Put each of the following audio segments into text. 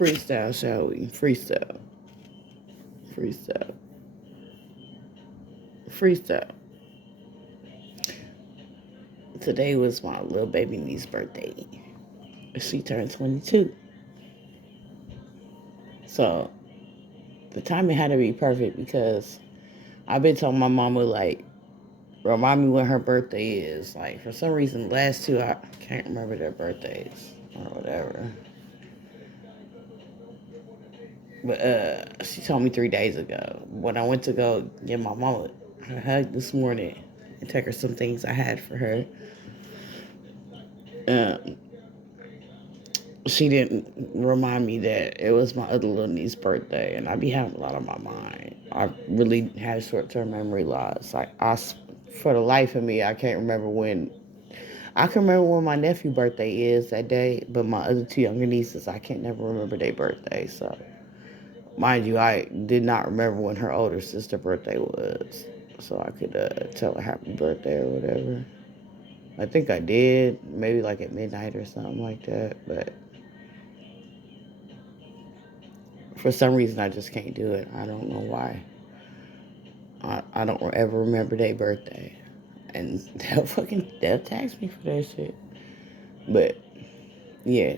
Freestyle, shall we? Freestyle. Freestyle. Freestyle. Today was my little baby niece's birthday. She turned 22. So the timing had to be perfect because I've been telling my mama, like, remind me when her birthday is. Like, for some reason, the last two, I can't remember their birthdays or whatever. But she told me 3 days ago. When I went to go give my mama a hug this morning and take her some things I had for her, um, she didn't remind me that it was my other little niece's birthday, and I be having a lot on my mind. I really had short-term memory loss. Like, for the life of me, I can't remember when. I can remember when my nephew's birthday is that day, but my other two younger nieces, I can't never remember their birthday. So, mind you, I did not remember when her older sister's birthday was, so I could tell her happy birthday or whatever. I think I did, maybe like at midnight or something like that, but for some reason, I just can't do it. I don't know why. I don't ever remember their birthday. And they'll tax me for that shit. But, yeah.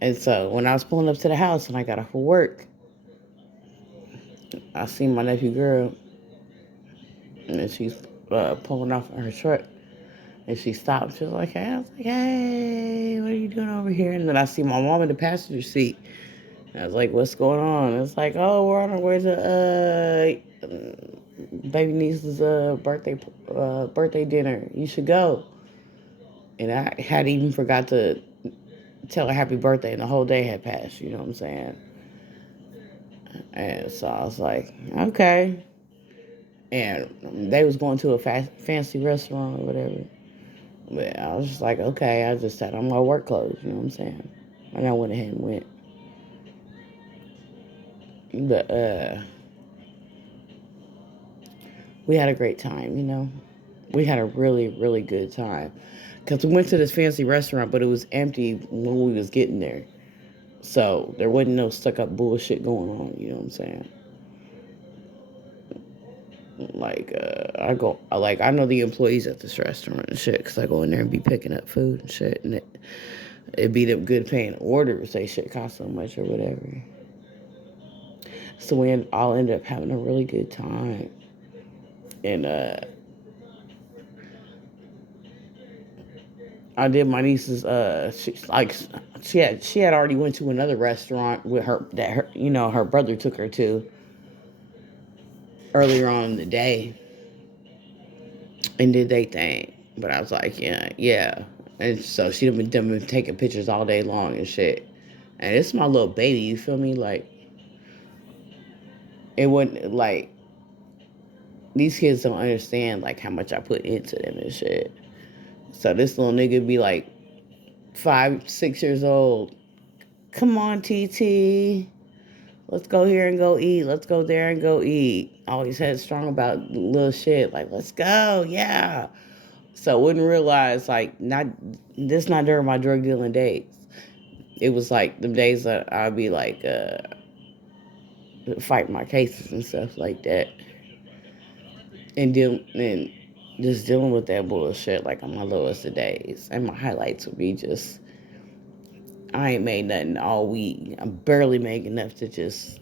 And so, when I was pulling up to the house and I got off of work, I seen my nephew girl, and she's pulling off in her truck. And she stopped. She was like, hey. I was like, hey, what are you doing over here? And then I see my mom in the passenger seat. I was like, what's going on? It's like, oh, we're on our way to baby niece's birthday dinner. You should go. And I had even forgot to tell her happy birthday, and the whole day had passed. You know what I'm saying? And so I was like, okay. And they was going to a fancy restaurant or whatever. But I was just like, okay. I just had on my work clothes. You know what I'm saying? And I went ahead and went. But we had a great time, you know. We had a really, really good time. Because we went to this fancy restaurant, but it was empty when we was getting there. So there wasn't no stuck-up bullshit going on, you know what I'm saying? Like, I know the employees at this restaurant and shit, because I go in there and be picking up food and shit, and it'd be them good paying orders. They shit cost so much or whatever. So we all ended up having a really good time. And, I did my niece's she had already went to another restaurant with her brother took her to earlier on in the day and did they thing. But I was like, yeah. And so she'd been taking pictures all day long and shit. And it's my little baby, you feel me? Like, it wouldn't, like, these kids don't understand, like, how much I put into them and shit. So this little nigga be like 5, 6 years old. Come on, TT. Let's go here and go eat. Let's go there and go eat. Always had strong about little shit. Like, let's go. Yeah. So wouldn't realize, like, not during my drug dealing days. It was like the days that I'd be like fighting my cases and stuff like that. And just dealing with that bullshit like on my lowest of days. And my highlights would be just, I ain't made nothing all week. I'm barely making enough to just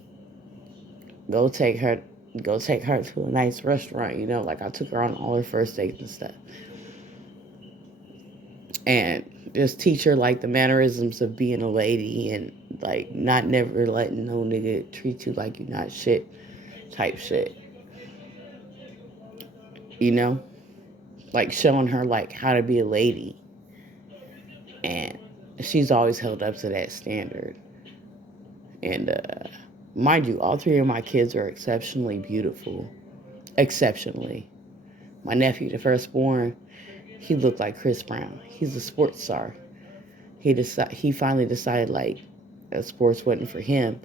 go take her to a nice restaurant, you know, like I took her on all her first dates and stuff. And just teach her like the mannerisms of being a lady and like not never letting no nigga treat you like you not shit type shit. You know? Like showing her like how to be a lady. And she's always held up to that standard. And mind you, all three of my kids are exceptionally beautiful. Exceptionally. My nephew, the firstborn, he looked like Chris Brown. He's a sports star. He finally decided like that sports wasn't for him.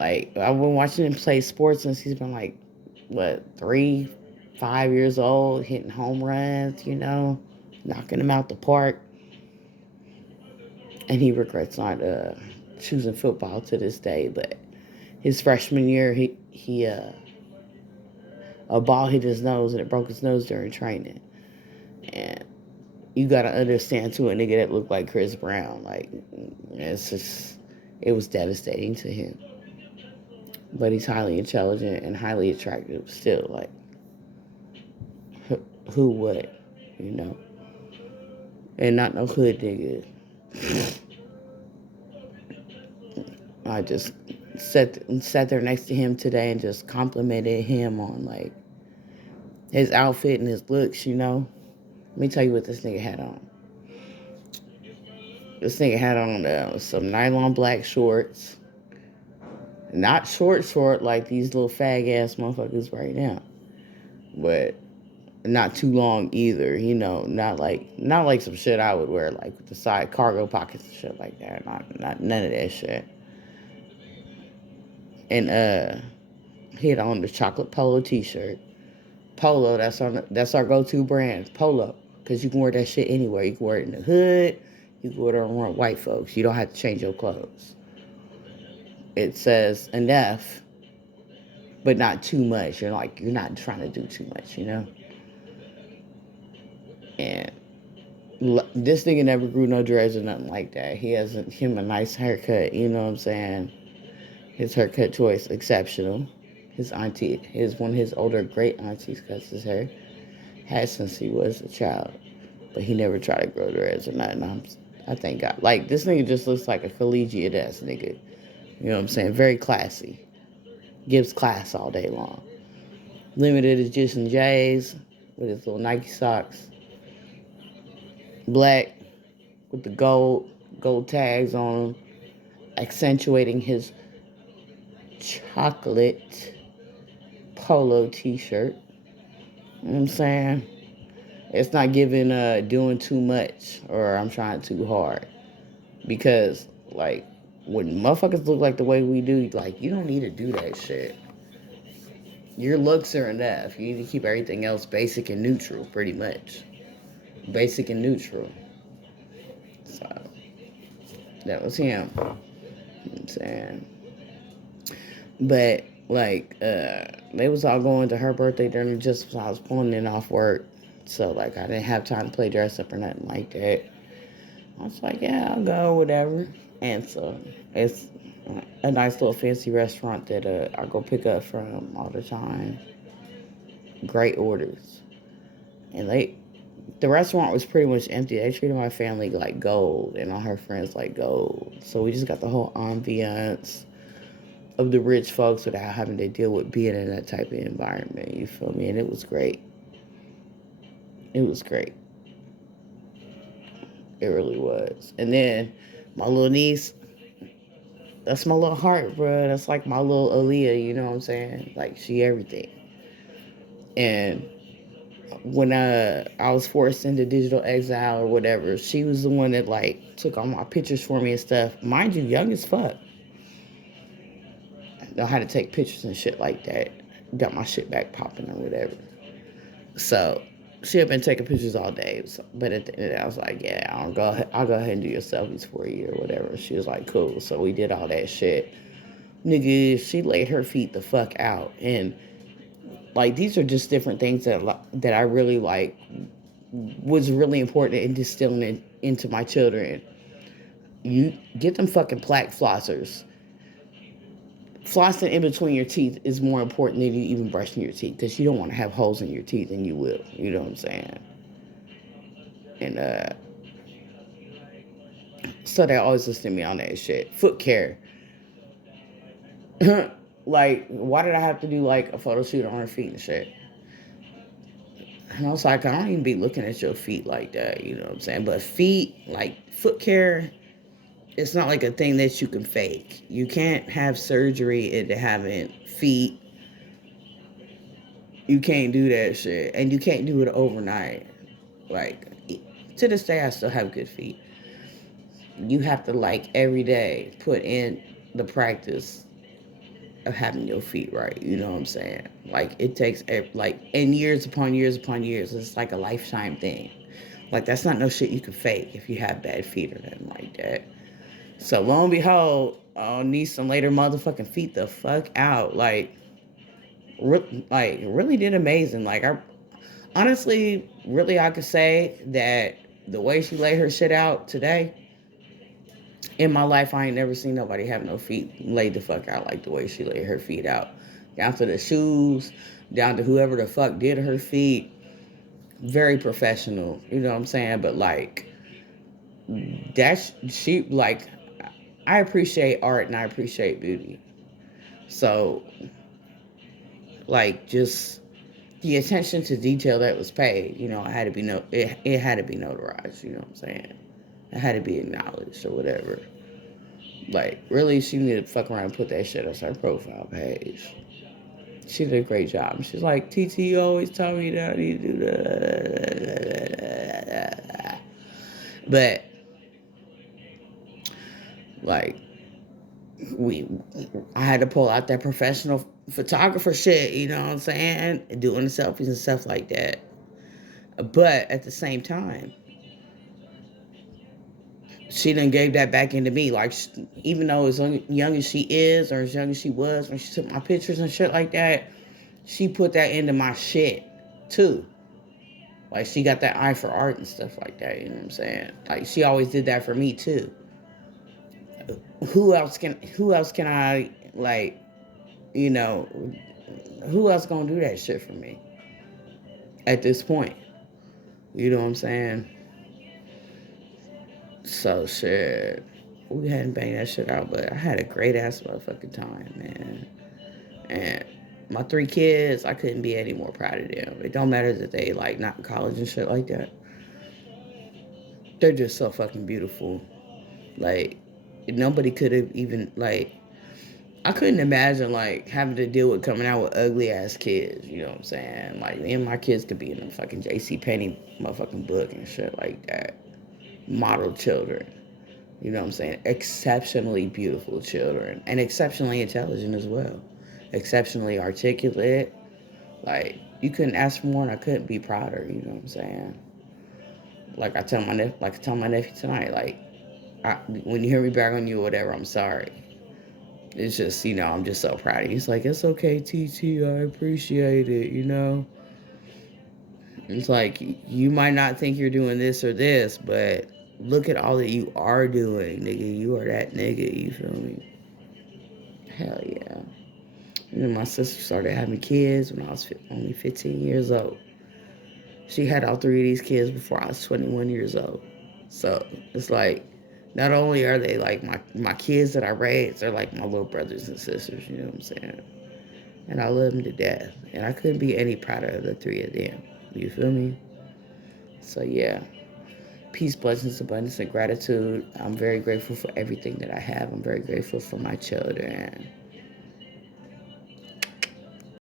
Like I've been watching him play sports since he's been like 3, 5 years old, hitting home runs, you know, knocking them out the park. And he regrets not choosing football to this day. But his freshman year, he a ball hit his nose and it broke his nose during training. And you gotta understand too, a nigga that looked like Chris Brown, like it's just it was devastating to him. But he's highly intelligent and highly attractive still. Like who would, you know? And not no hood nigga. I just sat there next to him today and just complimented him on like his outfit and his looks, you know. Let me tell you what this nigga had on. This nigga had on some nylon black shorts. Not short like these little fag ass motherfuckers right now. But not too long either, you know, not like some shit I would wear, like with the side cargo pockets and shit like that. Not none of that shit. And he had on the chocolate polo t-shirt. Polo, that's our go-to brand, Polo, because you can wear that shit anywhere. You can wear it in the hood, you can wear it around white folks. You don't have to change your clothes. It says enough, but not too much. You're not trying to do too much, you know. And this nigga never grew no dreads or nothing like that. He has him a nice haircut, you know what I'm saying? His haircut choice, exceptional. His auntie, one of his older great aunties cuts his hair. Had since he was a child. But he never tried to grow dreads or nothing. I thank God. Like, this nigga just looks like a collegiate ass nigga. You know what I'm saying? Very classy. Gives class all day long. Limited edition J's with his little Nike socks. Black with the gold tags on them. Accentuating his chocolate polo t-shirt. You know what I'm saying? It's not giving doing too much or I'm trying too hard. Because, like, when motherfuckers look like the way we do, like, you don't need to do that shit. Your looks are enough. You need to keep everything else basic and neutral, pretty much. Basic and neutral. So, that was him. You know what I'm saying? But, like, they was all going to her birthday dinner just as I was pulling in off work. So, like, I didn't have time to play dress up or nothing like that. I was like, yeah, I'll go, whatever. And so, it's a nice little fancy restaurant that I go pick up from all the time. Great orders. And the restaurant was pretty much empty. They treated my family like gold and all her friends like gold. So we just got the whole ambiance of the rich folks without having to deal with being in that type of environment. You feel me? And it was great. It was great. It really was. And then my little niece, that's my little heart, bro. That's like my little Aaliyah, you know what I'm saying? Like, she everything. And when I was forced into digital exile or whatever, she was the one that, like, took all my pictures for me and stuff. Mind you, young as fuck. I know how to take pictures and shit like that. Got my shit back popping or whatever. So, she had been taking pictures all day. So, but at the end of the day, I was like, yeah, I'll go ahead and do your selfies for you or whatever. She was like, cool. So we did all that shit. Nigga, she laid her feet the fuck out. And, like, these are just different things that I really, like, was really important in distilling into my children. You get them fucking plaque flossers. Flossing in between your teeth is more important than you even brushing your teeth, because you don't want to have holes in your teeth, and you will. You know what I'm saying? And so they always listen to me on that shit. Foot care. Like, why did I have to do, like, a photo shoot on her feet and shit? And I was like, I don't even be looking at your feet like that, you know what I'm saying? But feet, like, foot care, it's not like a thing that you can fake. You can't have surgery into having feet. You can't do that shit. And you can't do it overnight. Like, to this day, I still have good feet. You have to, like, every day put in the practice of having your feet right. You know what I'm saying? Like, it takes, like, and years upon years upon years. It's like a lifetime thing. Like, that's not no shit you can fake if you have bad feet or nothing like that. So lo and behold, Neeson later motherfucking feet the fuck out. Like really did amazing. Like I honestly, really, I could say that the way she laid her shit out today, in my life, I ain't never seen nobody have no feet laid the fuck out like the way she laid her feet out. Down to the shoes, down to whoever the fuck did her feet. Very professional, you know what I'm saying? But like, she, like, I appreciate art and I appreciate beauty. So, like, just the attention to detail that was paid, it had to be it had to be notarized, you know what I'm saying? It had to be acknowledged or whatever. Like, really, she needed to fuck around and put that shit on her profile page. She did a great job. She's like, TT, you always tell me that I need to do that. But, like, I had to pull out that professional photographer shit, you know what I'm saying? Doing the selfies and stuff like that. But at the same time, she done gave that back into me. Like, even though as young as she is, or as young as she was when she took my pictures and shit like that, she put that into my shit too. Like, she got that eye for art and stuff like that. You know what I'm saying? Like, she always did that for me too. Who else can I, like, you know? Who else gonna do that shit for me at this point? You know what I'm saying? So shit, we hadn't banged that shit out, but I had a great ass motherfucking time, man. And my 3 kids, I couldn't be any more proud of them. It don't matter that they like not in college and shit like that. They're just so fucking beautiful. Like, nobody could have even, like, I couldn't imagine like having to deal with coming out with ugly ass kids. You know what I'm saying? Like, me and my kids could be in a fucking J.C. Penney motherfucking book and shit like that. Model children. You know what I'm saying? Exceptionally beautiful children. And exceptionally intelligent as well. Exceptionally articulate. Like, you couldn't ask for more and I couldn't be prouder, you know what I'm saying? Like I tell my nephew tonight, like, when you hear me back on you or whatever, I'm sorry. It's just, I'm just so proud of you. He's like, it's okay, TT, I appreciate it. It's like, you might not think you're doing this or this, but look at all that you are doing, nigga. You are that nigga, you feel me? Hell yeah. My sister started having kids when I was only 15 years old. She had all 3 of these kids before I was 21 years old. So it's like, not only are they like my kids that I raised, they're like my little brothers and sisters, you know what I'm saying? And I love them to death. And I couldn't be any prouder of the 3 of them. You feel me? So yeah. Peace, blessings, abundance, and gratitude. I'm very grateful for everything that I have. I'm very grateful for my children.